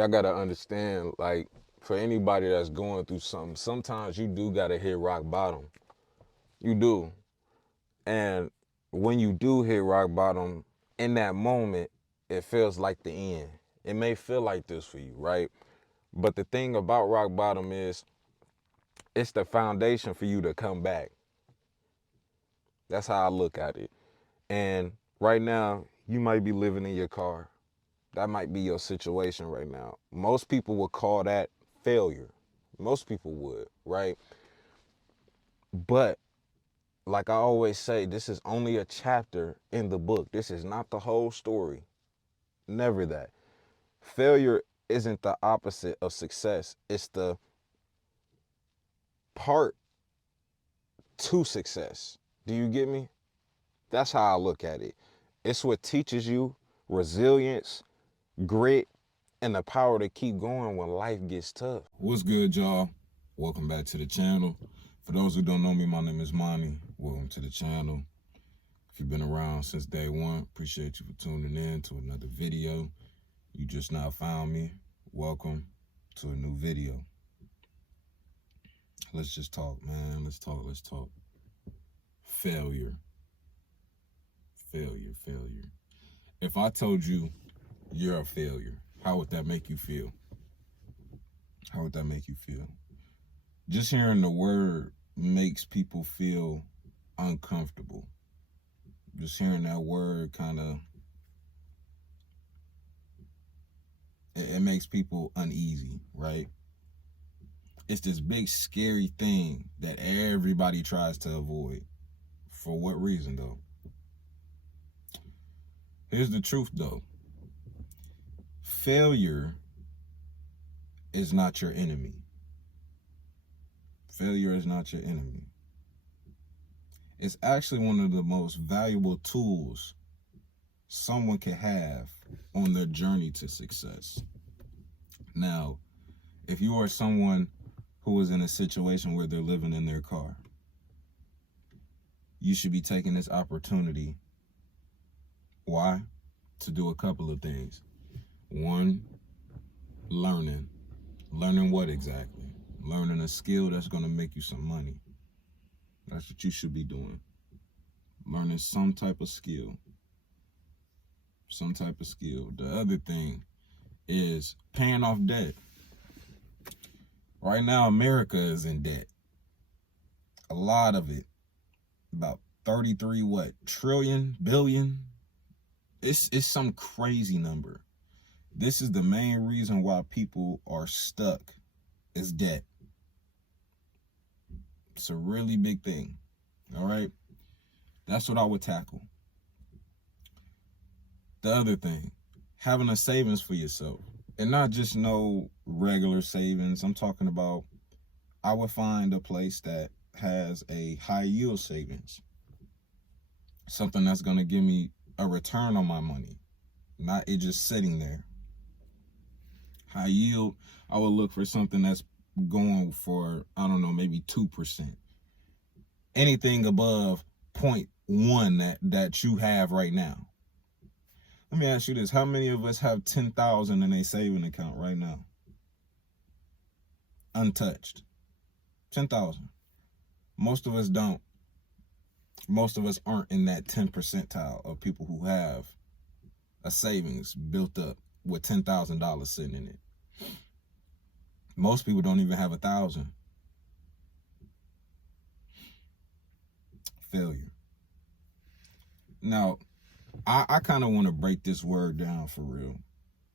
I gotta understand, like, for anybody that's going through something, sometimes you do gotta hit rock bottom. You do. And when you do hit rock bottom, in that moment, it feels like the end. It may feel like this for you, right? But the thing about rock bottom is it's the foundation for you to come back. That's how I look at it. And right now, you might be living in your car. That might be your situation right now. Most people would call that failure. Most people would, right? But like I always say, this is only a chapter in the book. This is not the whole story. Never that. Failure isn't the opposite of success. It's the part to success. Do you get me? That's how I look at it. It's what teaches you resilience, grit, and the power to keep going when life gets tough. What's good, y'all? Welcome back to the channel. For those who don't know me, my name is Monty. Welcome to the channel. If you've been around since day one, appreciate you for tuning in to another video. You just now found me. Welcome to a new video. Let's just talk, man. Let's talk. Failure. If I told you you're a failure, how would that make you feel? Just hearing the word makes people feel uncomfortable. Just hearing that word it makes people uneasy, right? It's this big scary thing that everybody tries to avoid. For what reason, though? Here's the truth, though. Failure is not your enemy. Failure is not your enemy. It's actually one of the most valuable tools someone can have on their journey to success. Now, if you are someone who is in a situation where they're living in their car, you should be taking this opportunity. Why? To do a couple of things. One, learning. Learning what exactly? Learning a skill that's going to make you some money. That's what you should be doing. Learning some type of skill. The other thing is paying off debt. Right now, America is in debt. A lot of it. About 33 billion? It's some crazy number. This is the main reason why people are stuck, is debt. It's a really big thing. All right? That's what I would tackle. The other thing, having a savings for yourself. And not just no regular savings. I'm talking about, I would find a place that has a high yield savings. Something that's going to give me a return on my money. Not it just sitting there. High yield, I would look for something that's going for, I don't know, maybe 2%. Anything above 0.1 that you have right now. Let me ask you this. How many of us have 10,000 in a saving account right now? Untouched. 10,000. Most of us don't. Most of us aren't in that 10 percentile of people who have a savings built up with $10,000 sitting in it. Most people don't even have 1,000. Failure. Now, I kind of want to break this word down for real,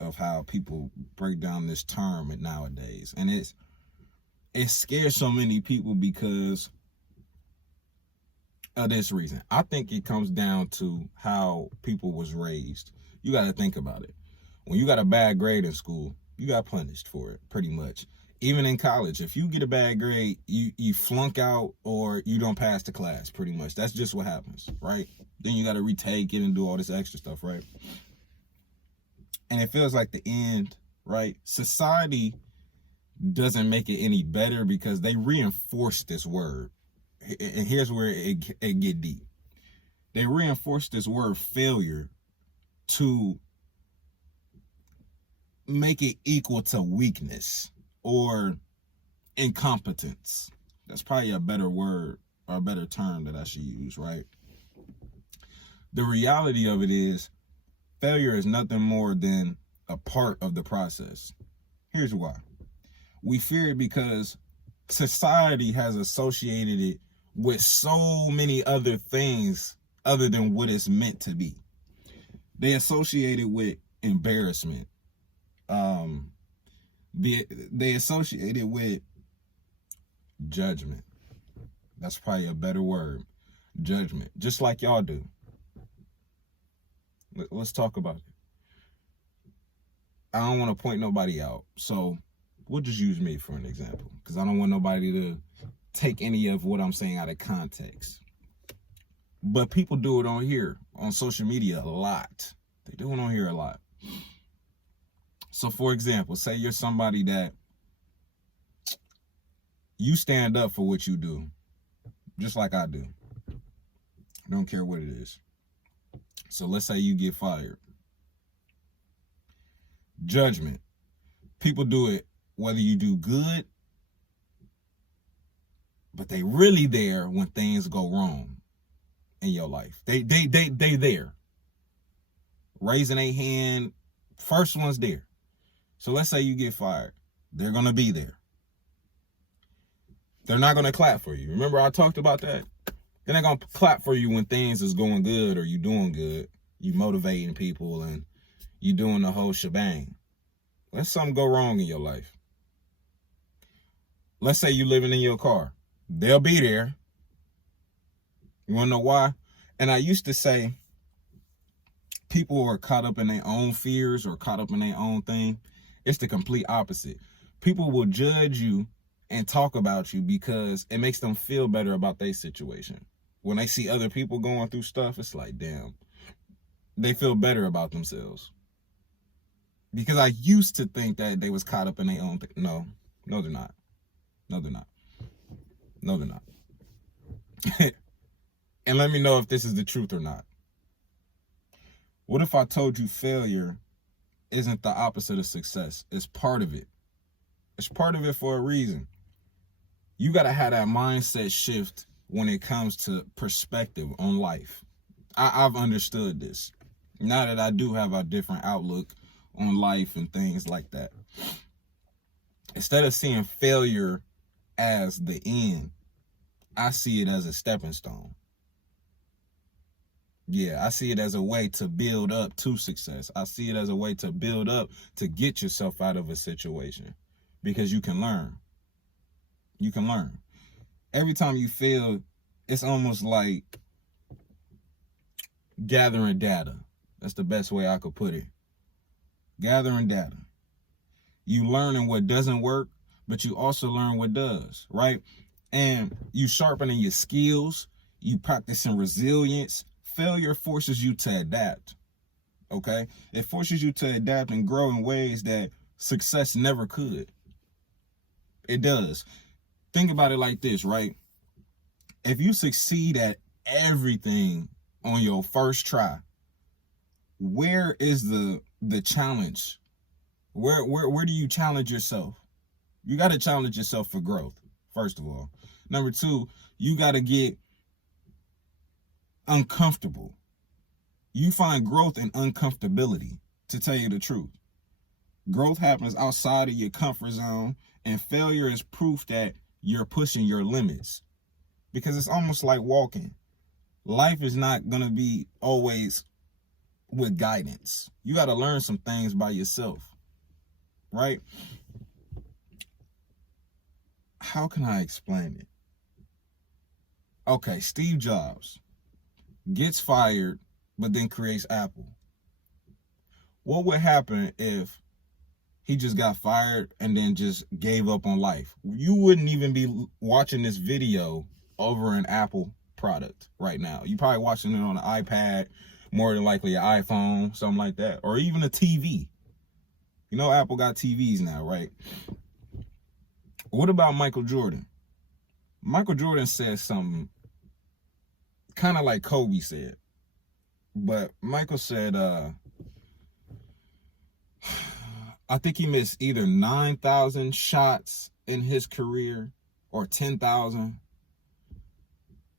of how people break down this term nowadays. And it scares so many people because of this reason. I think it comes down to how people was raised. You got to think about it. When you got a bad grade in school, you got punished for it, pretty much. Even in college, if you get a bad grade, you flunk out or you don't pass the class, pretty much. That's just what happens, right? Then you got to retake it and do all this extra stuff, right? And it feels like the end, right? Society doesn't make it any better because they reinforce this word. And here's where it get deep. They reinforce this word failure to make it equal to weakness or incompetence. That's probably a better word or a better term that I should use, right? The reality of it is failure is nothing more than a part of the process. Here's why. We fear it because society has associated it with so many other things other than what it's meant to be. They associate it with embarrassment. They associate it with judgment. That's probably a better word. Judgment. Just like y'all do. Let's talk about it. I don't want to point nobody out. So we'll just use me for an example, because I don't want nobody to take any of what I'm saying out of context. But people do it on here, on social media, a lot. They do it on here a lot. So for example, say you're somebody that you stand up for what you do, just like I do. I don't care what it is. So let's say you get fired. Judgment. People do it whether you do good, but they really there when things go wrong in your life. They there. Raising a hand, first one's there. So let's say you get fired. They're going to be there. They're not going to clap for you. Remember I talked about that? They're not going to clap for you when things is going good or you doing good. You motivating people and you doing the whole shebang. Let something go wrong in your life. Let's say you living in your car. They'll be there. You want to know why? And I used to say people are caught up in their own fears or caught up in their own thing. It's the complete opposite. People will judge you and talk about you because it makes them feel better about their situation. When they see other people going through stuff, it's like, damn, they feel better about themselves. Because I used to think that they was caught up in their own thing. No, they're not. No, they're not. No, they're not. And let me know if this is the truth or not. What if I told you failure isn't the opposite of success? It's part of it. It's part of it for a reason. You got to have that mindset shift when it comes to perspective on life. I've understood this. Now that I do have a different outlook on life and things like that. Instead of seeing failure as the end, I see it as a stepping stone. Yeah, I see it as a way to build up to success. I see it as a way to build up to get yourself out of a situation, because you can learn. You can learn. Every time you fail, it's almost like gathering data. That's the best way I could put it. Gathering data. You learning what doesn't work, but you also learn what does, right? And you sharpening your skills. You practicing resilience. Failure forces you to adapt, okay? It forces you to adapt and grow in ways that success never could. It does. Think about it like this, right? If you succeed at everything on your first try, where is the challenge? Where do you challenge yourself? You got to challenge yourself for growth, first of all. Number two, you got to get uncomfortable. You find growth in uncomfortability, to tell you the truth. Growth happens outside of your comfort zone, and failure is proof that you're pushing your limits. Because it's almost like walking. Life is not going to be always with guidance. You got to learn some things by yourself, right? How can I explain it? Okay, Steve Jobs gets fired, but then creates Apple. What would happen if he just got fired and then just gave up on life? You wouldn't even be watching this video over an Apple product right now. You're probably watching it on an iPad, more than likely an iPhone, something like that, or even a TV. You know, Apple got TVs now, right? What about Michael Jordan? Michael Jordan said something kind of like Kobe said, but Michael said, I think he missed either 9,000 shots in his career or 10,000.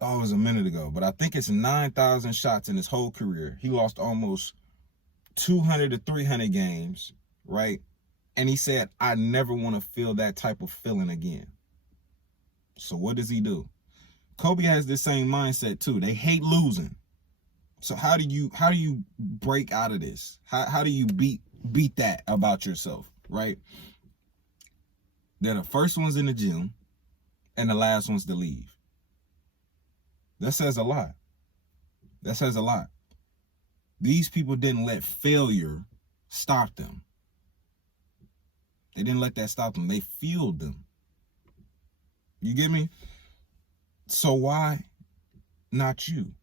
Oh, it was a minute ago, but I think it's 9,000 shots in his whole career. He lost almost 200 to 300 games, right? And he said, I never want to feel that type of feeling again. So what does he do? Kobe has this same mindset too. They hate losing. So how do you break out of this? How do you beat that about yourself, right? They're the first ones in the gym and the last ones to leave. That says a lot. That says a lot. These people didn't let failure stop them. They didn't let that stop them. They fueled them. You get me? So why not you?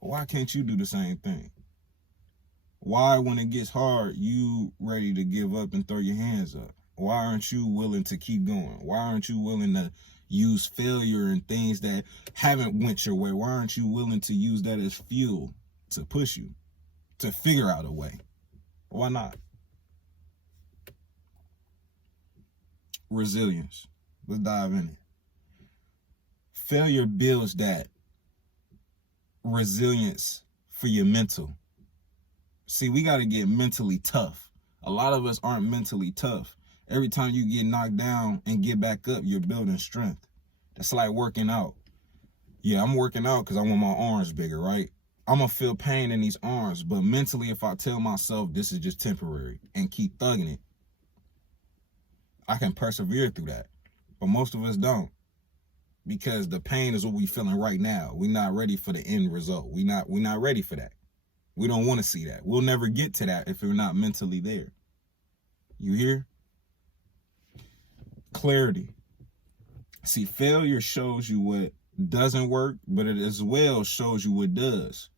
Why can't you do the same thing? Why, when it gets hard, you ready to give up and throw your hands up? Why aren't you willing to keep going? Why aren't you willing to use failure and things that haven't went your way? Why aren't you willing to use that as fuel to push you to figure out a way? Why not? Resilience. Let's dive in it. Failure builds that resilience for your mental. See, we got to get mentally tough. A lot of us aren't mentally tough. Every time you get knocked down and get back up, you're building strength. That's like working out. Yeah, I'm working out because I want my arms bigger, right? I'm going to feel pain in these arms, but mentally, if I tell myself this is just temporary and keep thugging it, I can persevere through that. But most of us don't, because the pain is what we're feeling right now. We're not ready for the end result. We're not ready for that. We don't want to see that. We'll never get to that if we're not mentally there. You hear? Clarity. See, failure shows you what doesn't work, but it as well shows you what does.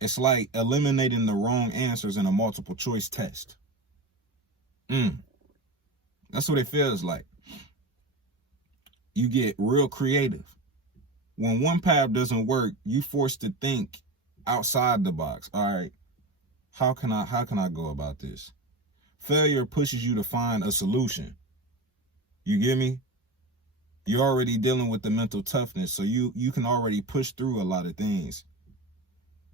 It's like eliminating the wrong answers in a multiple choice test. That's what it feels like. You get real creative. When one path doesn't work, you forced to think outside the box. All right, how can I go about this? Failure pushes you to find a solution. You get me? You're already dealing with the mental toughness, so you can already push through a lot of things.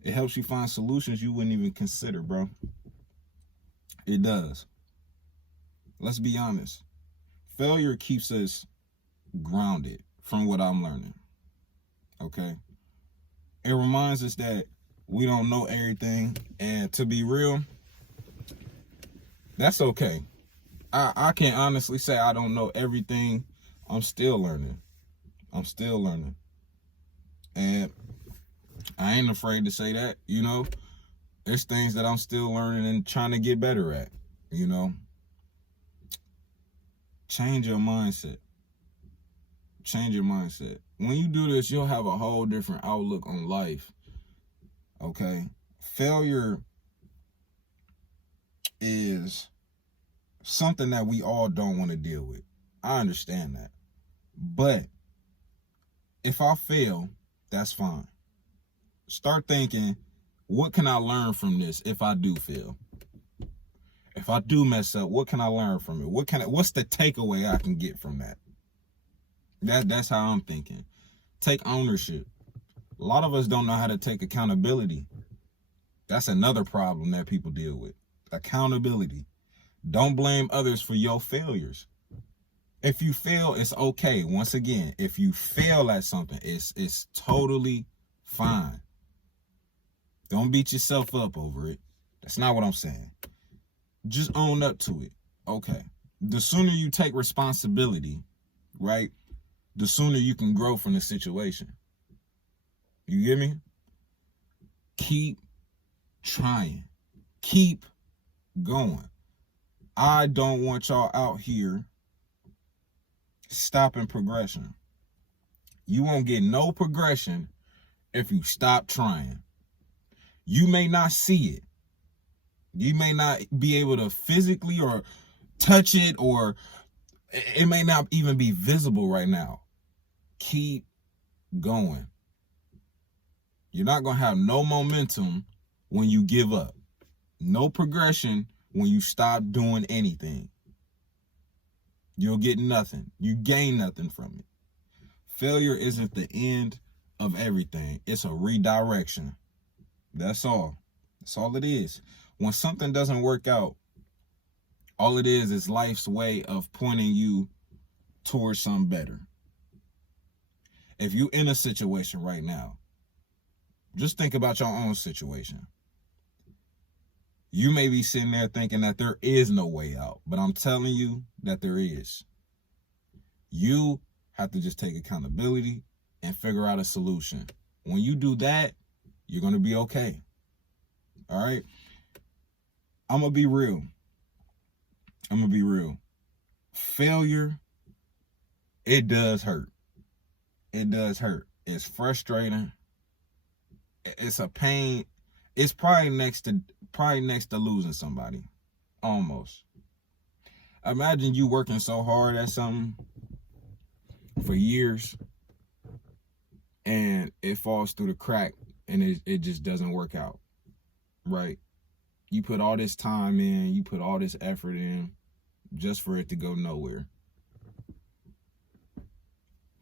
It helps you find solutions you wouldn't even consider, bro. It does. Let's be honest. Failure keeps us grounded, from what I'm learning. Okay? It reminds us that we don't know everything, and to be real, that's okay. I can honestly say I don't know everything. I'm still learning. And I ain't afraid to say that, you know. There's things that I'm still learning and trying to get better at, you know. Change your mindset. Change your mindset. When you do this, you'll have a whole different outlook on life. Okay? Failure is something that we all don't want to deal with. I understand that. But if I fail, that's fine. Start thinking, what can I learn from this if I do fail? If I do mess up, what can I learn from it? What's the takeaway I can get from that? That's how I'm thinking. Take ownership. A lot of us don't know how to take accountability. That's another problem that people deal with. Accountability. Don't blame others for your failures. If you fail, it's okay. Once again, if you fail at something, it's totally fine. Don't beat yourself up over it. That's not what I'm saying. Just own up to it. Okay. The sooner you take responsibility, right, the sooner you can grow from the situation. You get me? Keep trying. Keep going. I don't want y'all out here stopping progression. You won't get no progression if you stop trying. You may not see it. You may not be able to physically or touch it, or it may not even be visible right now. Keep going. You're not going to have no momentum when you give up. No progression when you stop doing anything. You'll get nothing. You gain nothing from it. Failure isn't the end of everything. It's a redirection. That's all. That's all it is. When something doesn't work out, all it is life's way of pointing you towards something better. If you're in a situation right now, just think about your own situation. You may be sitting there thinking that there is no way out, but I'm telling you that there is. You have to just take accountability and figure out a solution. When you do that, you're going to be okay. All right? I'm going to be real. Failure, it does hurt. It does hurt. It's frustrating. It's a pain. It's probably next to losing somebody. Almost. Imagine you working so hard at something for years and it falls through the crack and it just doesn't work out. Right? You put all this time in, you put all this effort in just for it to go nowhere.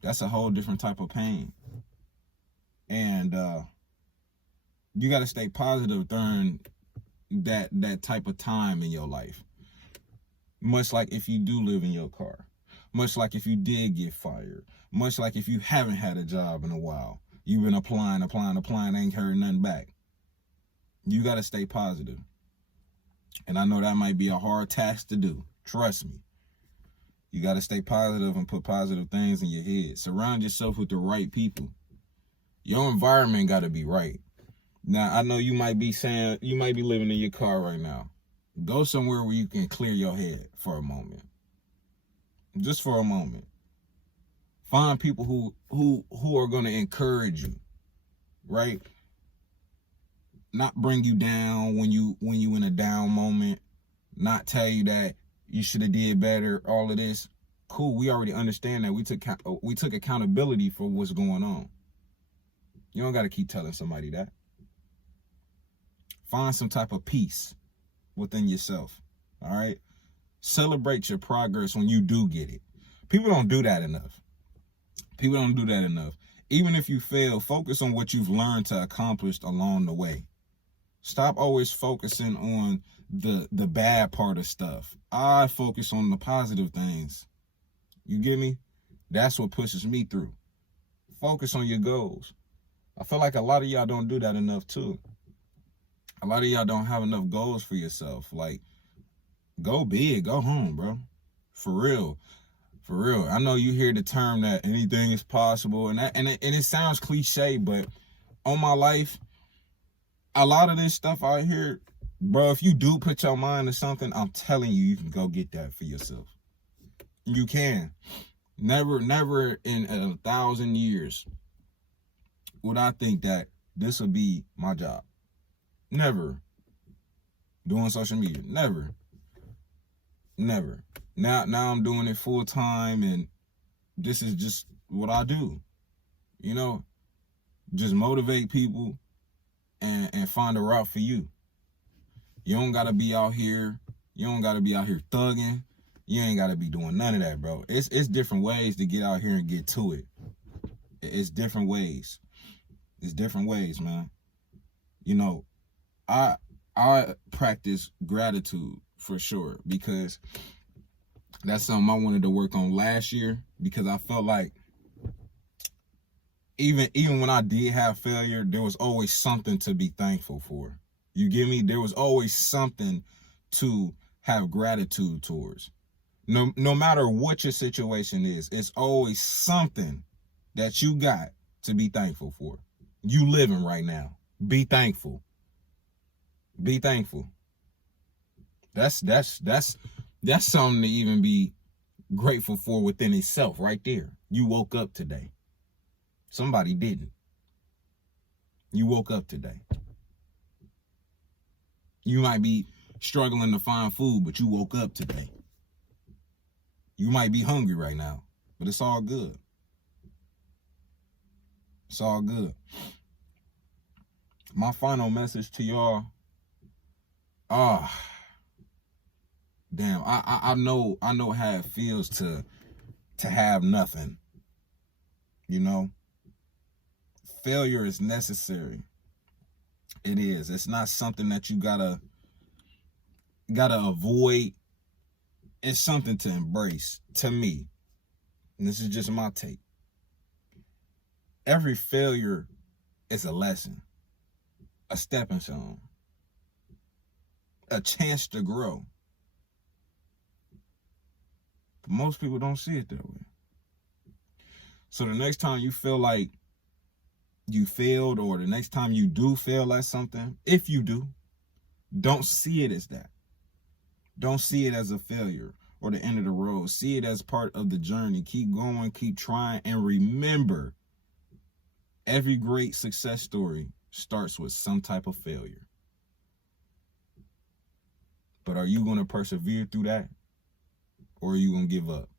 That's a whole different type of pain. And you got to stay positive during that type of time in your life. Much like if you do live in your car. Much like if you did get fired. Much like if you haven't had a job in a while. You've been applying, ain't heard nothing back. You got to stay positive. And I know that might be a hard task to do. Trust me. You got to stay positive and put positive things in your head. Surround yourself with the right people. Your environment got to be right. Now, I know you might be living in your car right now. Go somewhere where you can clear your head for a moment. Just for a moment. Find people who are going to encourage you, right? Not bring you down when you in a down moment. Not tell you that you should have did better. All of this, cool. We already understand that we took accountability for what's going on. You don't got to keep telling somebody that. Find some type of peace within yourself. All right. Celebrate your progress when you do get it. People don't do that enough. Even if you fail, focus on what you've learned to accomplish along the way. Stop always focusing on the bad part of stuff. I focus on the positive things. You get me? That's what pushes me through. Focus on your goals. I feel like a lot of y'all don't do that enough too. A lot of y'all don't have enough goals for yourself. Like, go big, go home, bro. For real. I know you hear the term that anything is possible, and it sounds cliche, but on my life, a lot of this stuff out here, bro, if you do put your mind to something, I'm telling you, you can go get that for yourself. You can. Never in 1,000 years would I think that this would be my job. Never. Doing social media. Never. Now I'm doing it full time, and this is just what I do. You know, just motivate people and find a route for you. You don't gotta be out here. You don't gotta be out here thugging. You ain't gotta be doing none of that, bro. It's different ways to get out here and get to it. It's different ways. It's different ways, man. You know, I practice gratitude for sure, because that's something I wanted to work on last year, because I felt like even when I did have failure, there was always something to be thankful for. You get me? There was always something to have gratitude towards. No matter what your situation is, it's always something that you got to be thankful for. You living right now. Be thankful. Be thankful. That's something to even be grateful for within itself right there. You woke up today. Somebody didn't. You woke up today. You might be struggling to find food, but you woke up today. You might be hungry right now, but it's all good. It's all good. My final message to y'all, damn, I know how it feels to have nothing. You know, failure is necessary. It is. It's not something that you gotta avoid. It's something to embrace. To me, and this is just my take. Every failure is a lesson, a stepping stone, a chance to grow. But most people don't see it that way. So the next time you feel like you failed, or the next time you do fail at something, if you do, don't see it as that. Don't see it as a failure or the end of the road. See it as part of the journey. Keep going, keep trying, and remember, every great success story starts with some type of failure. But are you going to persevere through that, or are you going to give up?